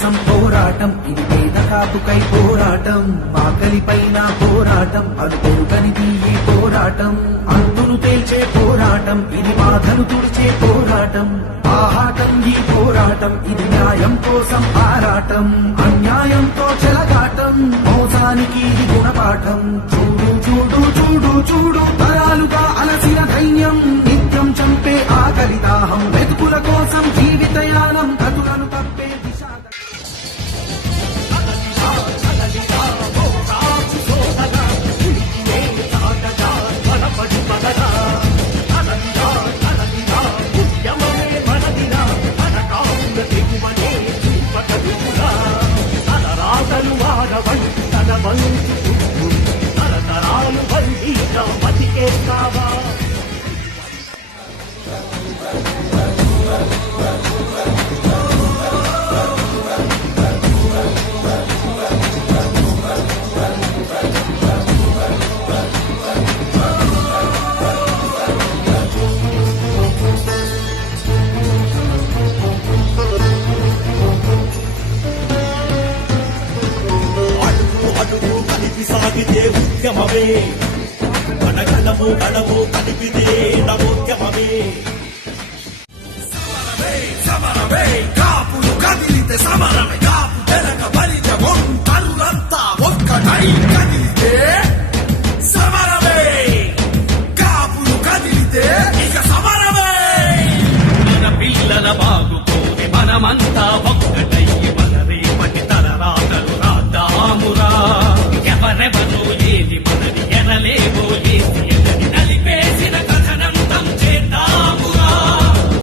కోసం పోరాటం, ఇది పేద కాపుకై పోరాటం, ఆకలిపైన పోరాటం, అలుపెరుగనిది ఈ పోరాటం, అంతును తేల్చే పోరాటం, ఇది బాధను తుడిచే పోరాటం, ఆహాటం ఈ పోరాటం, ఇది న్యాయం కోసం ఆరాటం, అన్యాయంతో చెలగాటం, మోసానికి ఇది గుణపాఠం. చూడు చూడు చూడు చూడు తరాలుగా అలసిన ధైర్యం, నిత్యం చంపే ఆకలి దాహం, వెతుకుల కోసం జీవితయానం, కతులను తప్పే దిశ. తరతరాలు బండి బతికే కావా. సాగితే ఉద్యమమే, గడగడము గడము కలిపితే నవోద్యమమే. సమరమే సమరమే కాపులు కదిలితే సమరమే, కాపు వెనక బలిత ఒంటరులంతా ఒక్కటై కదిలితే